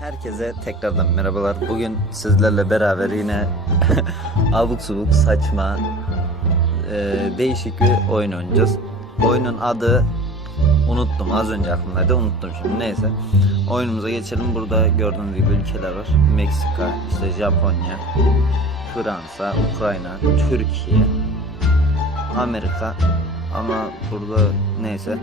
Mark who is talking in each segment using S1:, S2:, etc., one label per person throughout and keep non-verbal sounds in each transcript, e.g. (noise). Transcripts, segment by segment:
S1: Herkese tekrardan merhabalar. Bugün sizlerle beraber yine (laughs) abuk subuk saçma e, değişik bir oyun oynayacağız. Oyunun adı unuttum az önce aklımdaydı unuttum şimdi neyse. Oyunumuza geçelim. Burada gördüğünüz gibi ülkeler var. Meksika, işte Japonya, Fransa, Ukrayna, Türkiye, Amerika ama burada neyse.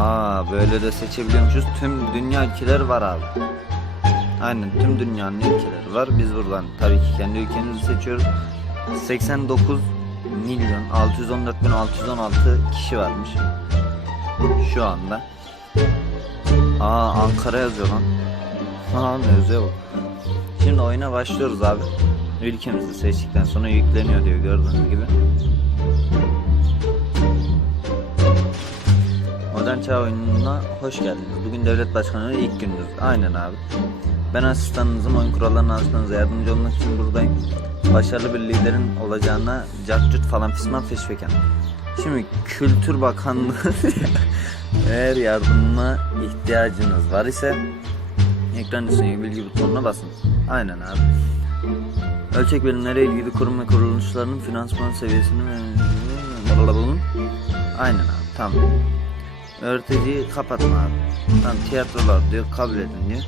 S1: Aa böyle de seçebiliyormuşuz. Tüm dünya ülkeleri var abi. Aynen tüm dünyanın ülkeleri var. Biz buradan tabii ki kendi ülkemizi seçiyoruz. 89 milyon 614 bin 616 kişi varmış. Şu anda. Aa Ankara yazıyor lan. Aa mevzuya bak. Şimdi oyuna başlıyoruz abi. Ülkemizi seçtikten sonra yükleniyor diyor gördüğünüz gibi. Modern Çağ oyununa hoş geldiniz. Bugün devlet başkanı ilk gündür. Aynen abi. Ben asistanınızım, oyun kurallarına asistanınıza yardımcı olmak için buradayım. Başarılı bir liderin olacağına cartcut falan pişman feşfeken. Şimdi Kültür Bakanlığı (laughs) eğer yardımına ihtiyacınız var ise ekran üstündeki bilgi butonuna basın. Aynen abi. Ölçek bilimlere ilgili kurum ve kuruluşlarının finansman seviyesini ve... Aynen abi tamam. Öğreticiyi kapatma abi. Tamam tiyatrolar diyor kabul edin diyor.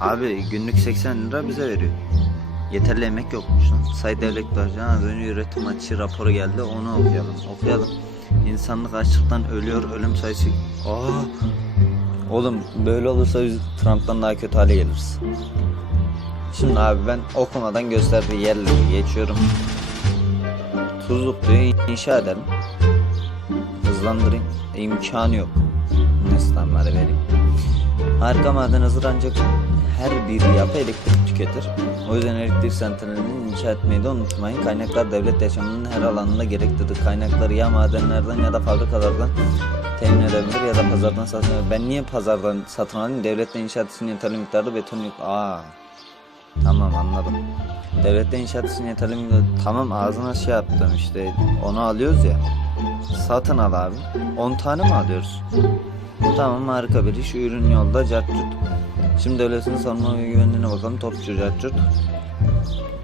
S1: Abi günlük 80 lira bize veriyor. Yeterli emek yokmuş lan. Say devlet başkanı önce üretim açığı raporu geldi onu okuyalım. Okuyalım. İnsanlık açlıktan ölüyor ölüm sayısı. Aa. Oğlum böyle olursa biz Trump'tan daha kötü hale geliriz. Şimdi abi ben okumadan gösterdiği yerleri geçiyorum. Tuzluk diyor inşa edelim. Hızlandırayım. İmkanı yok. Neslanları vereyim. Harika maden hazır ancak her bir yapı elektrik tüketir. O yüzden elektrik santralinin inşa etmeyi de unutmayın. Kaynaklar devlet yaşamının her alanında gereklidir. Kaynakları ya madenlerden ya da fabrikalardan temin edebilir ya da pazardan satın alabilir. Ben niye pazardan satın alayım? Devletle inşaat için yeterli miktarda beton yok. Aa, tamam anladım. Devletle inşaat yeterli miktarda... Tamam ağzına şey yaptım işte. Onu alıyoruz ya. Satın al abi. 10 tane mi alıyoruz? Tamam harika bir iş. Ürün yolda cartçut. Şimdi devletin savunma ve güvenliğine bakalım. Topçu cartçut.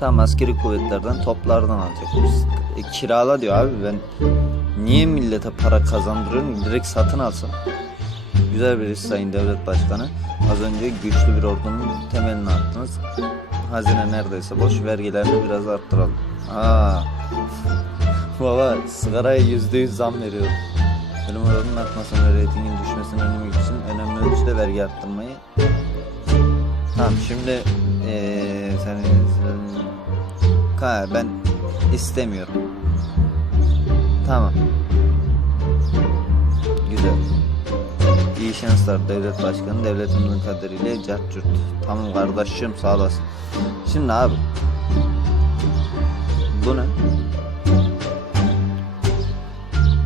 S1: Tamam askeri kuvvetlerden toplardan alacakmış. E, kirala diyor abi ben. Niye millete para kazandırıyorum? Direkt satın alsın. Güzel bir iş sayın devlet başkanı. Az önce güçlü bir ordunun temelini attınız. Hazine neredeyse boş. Vergilerini biraz arttıralım. Aa. Baba sigaraya yüzde yüz zam veriyorum. Ölüm oranının artmasını ve reytingin düşmesini önlemek için önemli ölçüde vergi arttırmayı. Tamam şimdi eee sen Ka ben istemiyorum. Tamam. Şanslar devlet başkanı devletimizin kaderiyle cart curt. Tamam kardeşim sağ olasın. Şimdi abi. Bu ne?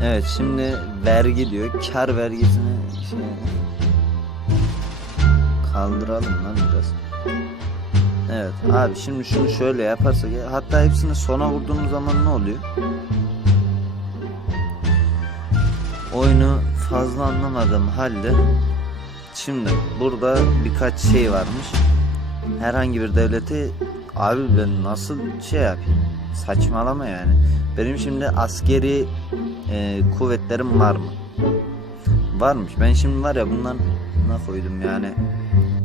S1: Evet şimdi vergi diyor. Kar vergisini şey kaldıralım lan biraz. Evet abi şimdi şunu şöyle yaparsak hatta hepsini sona vurduğumuz zaman ne oluyor? Oyunu fazla anlamadım halde şimdi burada birkaç şey varmış. Herhangi bir devleti abi ben nasıl şey yapayım? Saçmalama yani. Benim şimdi askeri e, kuvvetlerim var mı? Varmış. Ben şimdi var ya bundan ne koydum yani.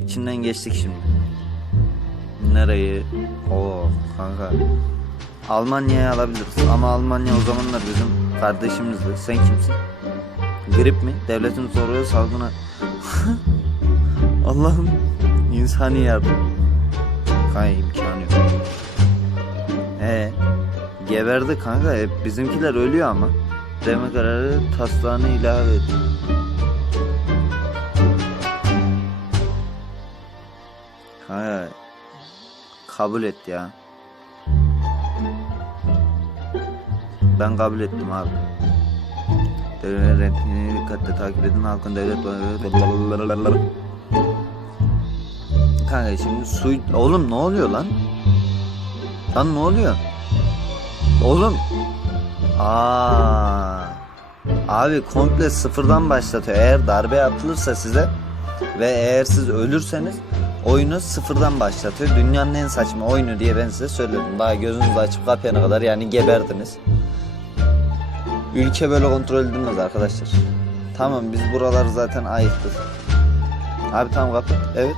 S1: İçinden geçtik şimdi. Nereyi? Oo kanka. Almanya'ya alabiliriz. Ama Almanya o zamanlar bizim kardeşimizdi. Sen kimsin? Grip mi? Devletin soruyor salgına. (laughs) Allah'ım insani yardım. Kanka imkanı yok. Ee, geberdi kanka. Hep bizimkiler ölüyor ama. Deme kararı taslağını ilave et. Kanka kabul et ya. Ben kabul ettim abi. Devlet rentini dikkatle takip edin. Halkın devlet Kanka şimdi su... Oğlum ne oluyor lan? Lan ne oluyor? Oğlum. Aa. Abi komple sıfırdan başlatıyor. Eğer darbe yapılırsa size ve eğer siz ölürseniz oyunu sıfırdan başlatıyor. Dünyanın en saçma oyunu diye ben size söyledim. Daha gözünüzü açıp kapayana kadar yani geberdiniz. Ülke böyle kontrol edilmez arkadaşlar. Tamam biz buraları zaten ayıktık. Abi tamam kapat. Evet.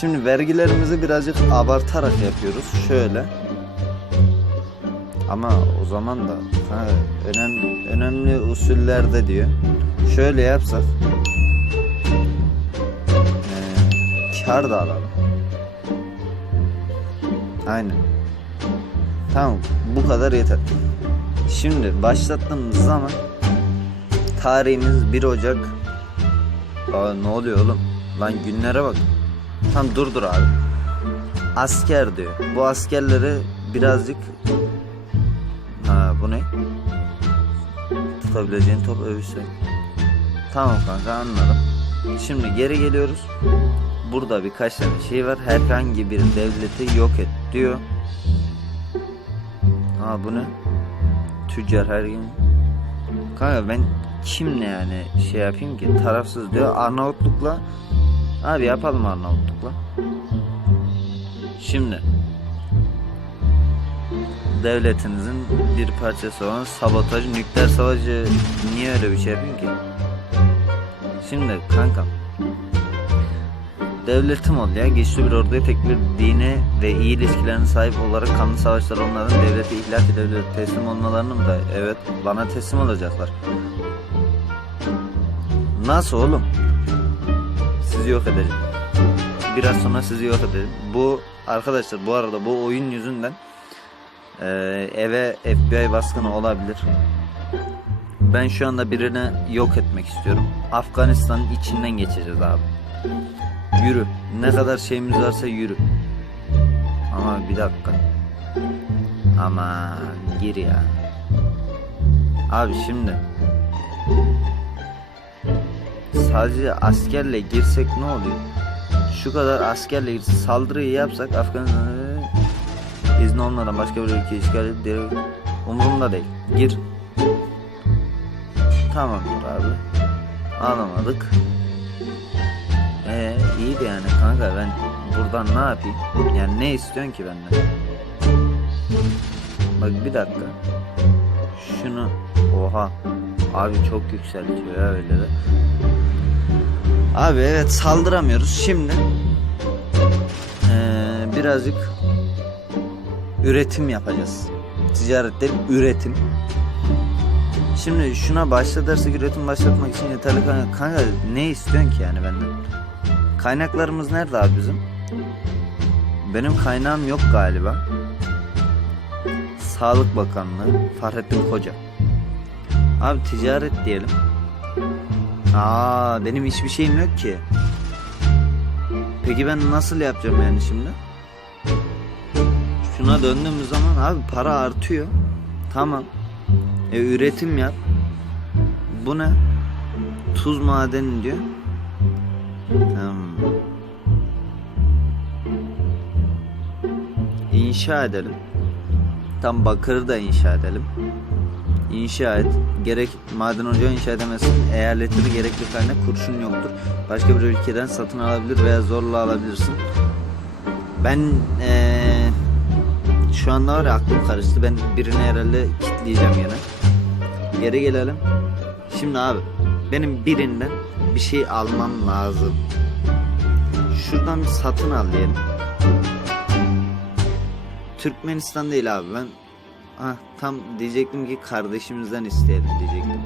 S1: Şimdi vergilerimizi birazcık abartarak yapıyoruz. Şöyle. Ama o zaman da ha, önemli, önemli usullerde diyor. Şöyle yapsak. Ee, kar da alalım. Aynen. Tamam bu kadar yeter. Şimdi başlattığımız zaman tarihimiz 1 Ocak. Aa, ne oluyor oğlum? Lan günlere bak. Tam dur dur abi. Asker diyor. Bu askerleri birazcık Ha bu ne? Tutabileceğin top övüsü. Tamam kanka anladım. Şimdi geri geliyoruz. Burada birkaç tane şey var. Herhangi bir devleti yok et diyor. Ha bu ne? Tüccar her gün. Kanka ben kimle yani şey yapayım ki tarafsız diyor. Arnavutlukla Abi yapalım Arnavutlukla. Şimdi devletinizin bir parçası olan sabotaj, nükleer savaşı niye öyle bir şey yapayım ki? Şimdi kankam Devletim ol ya güçlü bir orduya tek bir dine ve iyi ilişkilerine sahip olarak kanlı savaşlar onların devleti ihlak edebilir teslim olmalarını mı da evet bana teslim olacaklar. Nasıl oğlum? Sizi yok edeceğim. Biraz sonra sizi yok edeceğim. Bu arkadaşlar bu arada bu oyun yüzünden ee, eve FBI baskını olabilir. Ben şu anda birini yok etmek istiyorum. Afganistan'ın içinden geçeceğiz abi. Yürü. Ne kadar şeyimiz varsa yürü. Ama bir dakika. Aman gir ya. Abi şimdi sadece askerle girsek ne oluyor? Şu kadar askerle girsek saldırıyı yapsak Afganistan'a izni olmadan başka bir ülke işgal edip umurumda değil. Gir. Tamamdır abi. Anlamadık. Ee iyiydi yani kanka ben buradan ne yapayım? Yani ne istiyorsun ki benden? Bak bir dakika. Şunu oha. Abi çok yükseltiyor ya öyle de. Abi evet saldıramıyoruz. Şimdi ee, birazcık üretim yapacağız. Ticaret değil, üretim. Şimdi şuna başla üretim başlatmak için yeterli kanka. Kanka ne istiyorsun ki yani benden? Kaynaklarımız nerede abi bizim? Benim kaynağım yok galiba. Sağlık Bakanlığı Fahrettin Koca. Abi ticaret diyelim. Aa benim hiçbir şeyim yok ki. Peki ben nasıl yapacağım yani şimdi? Şuna döndüğümüz zaman abi para artıyor. Tamam. E, üretim yap. Bu ne? Tuz madeni diyor. Hmm. İnşa edelim. Tam bakırı da inşa edelim. İnşa et. Gerek maden ocağı inşa edemezsin. Eyaletine gerekli kaynak kurşun yoktur. Başka bir ülkeden satın alabilir veya zorla alabilirsin. Ben ee, şu anda var ya aklım karıştı. Ben birini herhalde kitleyeceğim yine. Geri gelelim. Şimdi abi benim birinden bir şey almam lazım. Şuradan bir satın al diyelim. Türkmenistan değil abi ben ah, tam diyecektim ki kardeşimizden isteyelim diyecektim.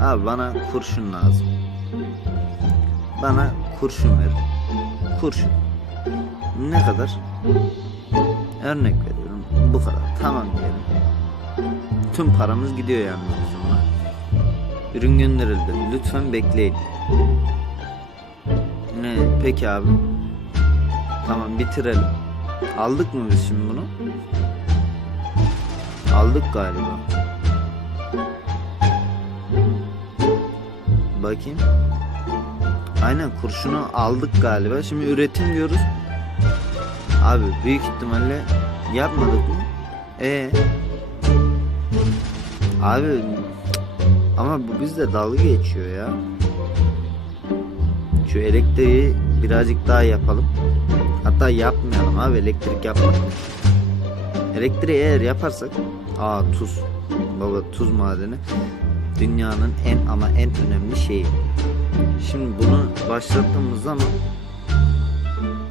S1: Abi bana kurşun lazım. Bana kurşun ver. Kurşun. Ne kadar? Örnek veriyorum. Bu kadar. Tamam diyelim. Tüm paramız gidiyor yani bununla. Ürün gönderildi. Lütfen bekleyin. Peki abi. Tamam bitirelim. Aldık mı biz şimdi bunu? Aldık galiba. Bakayım. Aynen kurşunu aldık galiba. Şimdi üretim diyoruz. Abi büyük ihtimalle yapmadık mı? E Abi ama bu bizde dalga geçiyor ya. Şu elektriği birazcık daha yapalım. Hatta yapmayalım abi elektrik yapmak. Elektriği eğer yaparsak aa tuz. Baba tuz madeni dünyanın en ama en önemli şeyi. Şimdi bunu başlattığımız zaman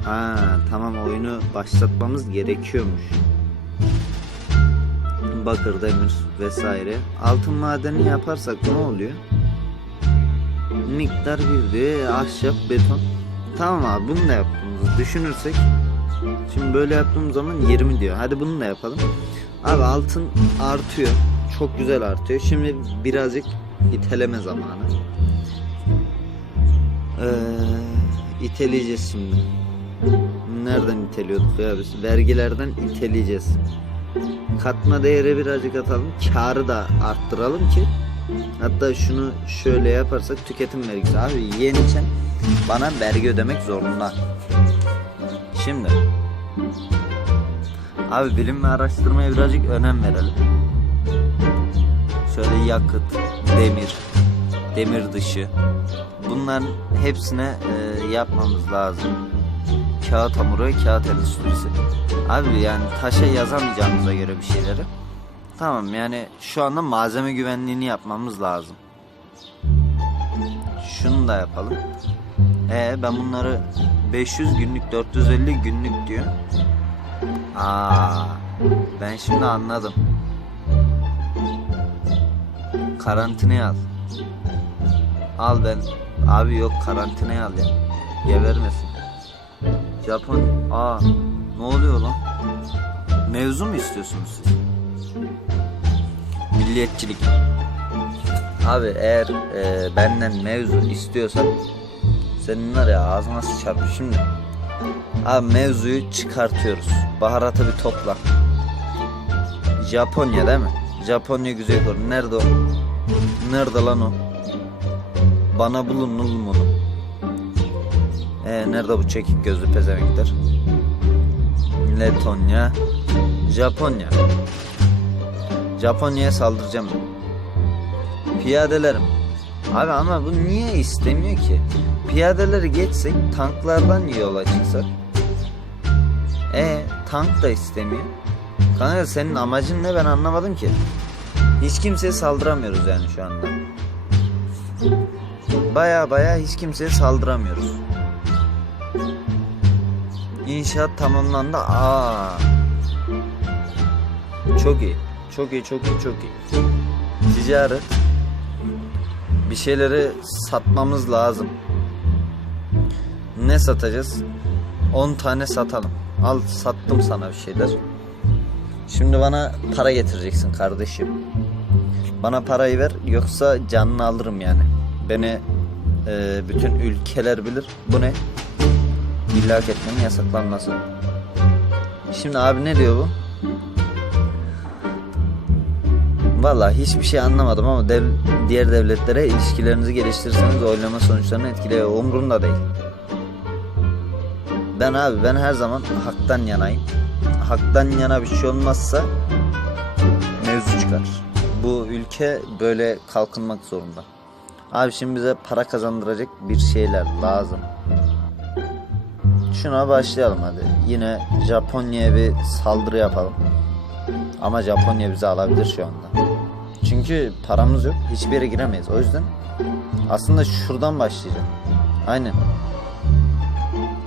S1: ha tamam oyunu başlatmamız gerekiyormuş. Bakır, demir vesaire. Altın madeni yaparsak ne oluyor? Miktar bir diyor. Ahşap, beton. Tamam abi bunu da yaptığımızı düşünürsek Şimdi böyle yaptığım zaman 20 diyor. Hadi bunu da yapalım. Abi altın artıyor. Çok güzel artıyor. Şimdi birazcık iteleme zamanı. Ee, iteleyeceğiz şimdi. Nereden iteliyorduk ya biz? Vergilerden iteleyeceğiz. Katma değeri birazcık atalım. Karı da arttıralım ki Hatta şunu şöyle yaparsak tüketim vergisi. Abi yiyen içen bana vergi ödemek zorunda. Şimdi Abi bilim ve araştırmaya birazcık önem verelim. Şöyle yakıt, demir, demir dışı. Bunların hepsine e, yapmamız lazım. Kağıt hamuru ve kağıt endüstrisi. Abi yani taşa yazamayacağımıza göre bir şeyleri. Tamam yani şu anda malzeme güvenliğini yapmamız lazım. Şunu da yapalım. E ben bunları 500 günlük 450 günlük diyor. Aa, ben şimdi anladım. Karantinaya al. Al ben. Abi yok karantinaya al ya. Gebermesin. Japon. Aa, ne oluyor lan? Mevzu mu istiyorsunuz siz? Milliyetçilik. Abi eğer e, benden mevzu istiyorsan senin var ya ağzına sıçarım şimdi. Abi mevzuyu çıkartıyoruz. Baharatı bir topla. Japonya değil mi? Japonya Güzey Kore. Nerede o? Nerede lan o? Bana bulun oğlum onu. Ee, nerede bu çekik gözlü pezemekler? Letonya. Japonya. Japonya'ya saldıracağım. Piyadelerim. Abi ama bu niye istemiyor ki? Piyadeleri geçsek tanklardan yola çıksak. E tank da istemiyor. Kanka senin amacın ne ben anlamadım ki. Hiç kimseye saldıramıyoruz yani şu anda. Baya baya hiç kimseye saldıramıyoruz. İnşaat tamamlandı. Aa. Çok iyi. Çok iyi, çok iyi, çok iyi. Ticaret. Bir şeyleri satmamız lazım. Ne satacağız? 10 tane satalım. Al sattım sana bir şeyler. Şimdi bana para getireceksin kardeşim. Bana parayı ver yoksa canını alırım yani. Beni e, bütün ülkeler bilir. Bu ne? İllak etmenin yasaklanması. Şimdi abi ne diyor bu? Vallahi hiçbir şey anlamadım ama dev, diğer devletlere ilişkilerinizi geliştirirseniz oylama sonuçlarını etkileyor. Umurumda değil. Ben abi ben her zaman haktan yanayım. Haktan yana bir şey olmazsa mevzu çıkar. Bu ülke böyle kalkınmak zorunda. Abi şimdi bize para kazandıracak bir şeyler lazım. Şuna başlayalım hadi. Yine Japonya'ya bir saldırı yapalım. Ama Japonya bizi alabilir şu anda. Çünkü paramız yok. Hiçbir yere giremeyiz. O yüzden aslında şuradan başlayacağım. Aynen.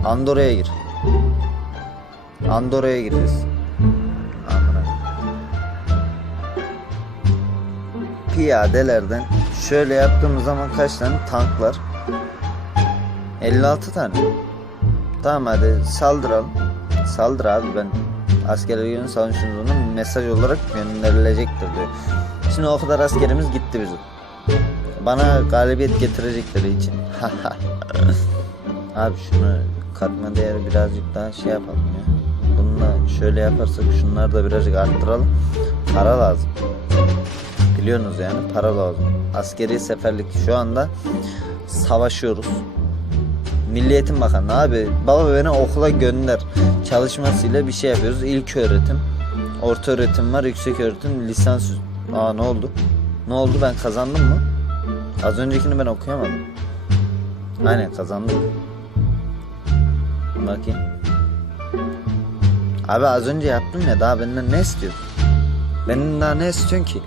S1: Andorra'ya gir. Andorra'ya gireceğiz. Amına. Piyadelerden şöyle yaptığımız zaman kaç tane tank var? 56 tane. Tamam hadi saldıralım. Saldır abi ben askerler yönü savunuşunuz onu mesaj olarak gönderilecektir diyor. Şimdi o kadar askerimiz gitti bizim. Bana galibiyet getirecekleri için. (laughs) abi şunu katma değeri birazcık daha şey yapalım ya. Bununla şöyle yaparsak şunları da birazcık arttıralım. Para lazım. Biliyorsunuz yani para lazım. Askeri seferlik şu anda savaşıyoruz. Milli Eğitim Bakanı abi baba beni okula gönder çalışmasıyla bir şey yapıyoruz. İlk öğretim, orta öğretim var, yüksek öğretim, lisans. Aa ne oldu? Ne oldu ben kazandım mı? Az öncekini ben okuyamadım. Aynen kazandım. Bakayım. Abi az önce yaptım ya daha benden ne istiyorsun? Benim daha ne istiyorsun ki?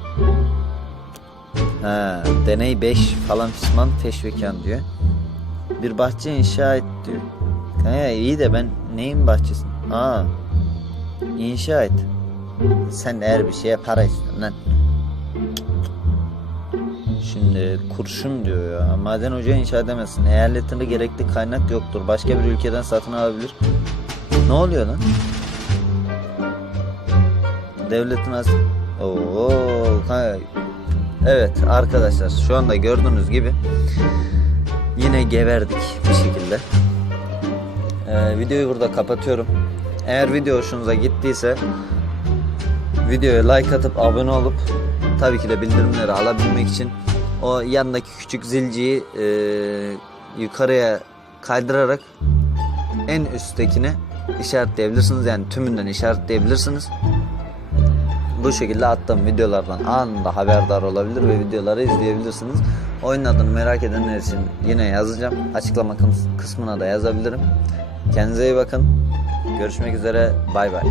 S1: Ha, deney 5 falan pişman teşvikan diyor. Bir bahçe inşa et diyor. Kanka iyi de ben neyin bahçesi? Aa, inşa et. Sen eğer bir şeye para istiyorsun lan. Şimdi kurşun diyor ya. Maden ocağı inşa edemezsin. Eyaletinde gerekli kaynak yoktur. Başka bir ülkeden satın alabilir. Ne oluyor lan? Devletin az... Oo, kanka. Evet arkadaşlar şu anda gördüğünüz gibi yine geberdik bir şekilde. Ee, videoyu burada kapatıyorum. Eğer video hoşunuza gittiyse videoya like atıp abone olup tabii ki de bildirimleri alabilmek için o yandaki küçük zilciyi e, yukarıya kaydırarak en üsttekine işaretleyebilirsiniz. Yani tümünden işaretleyebilirsiniz. Bu şekilde attığım videolardan anında haberdar olabilir ve videoları izleyebilirsiniz. Oyun adını merak edenler için yine yazacağım. Açıklama kıs- kısmına da yazabilirim. Kendinize iyi bakın. Görüşmek üzere. Bay bay.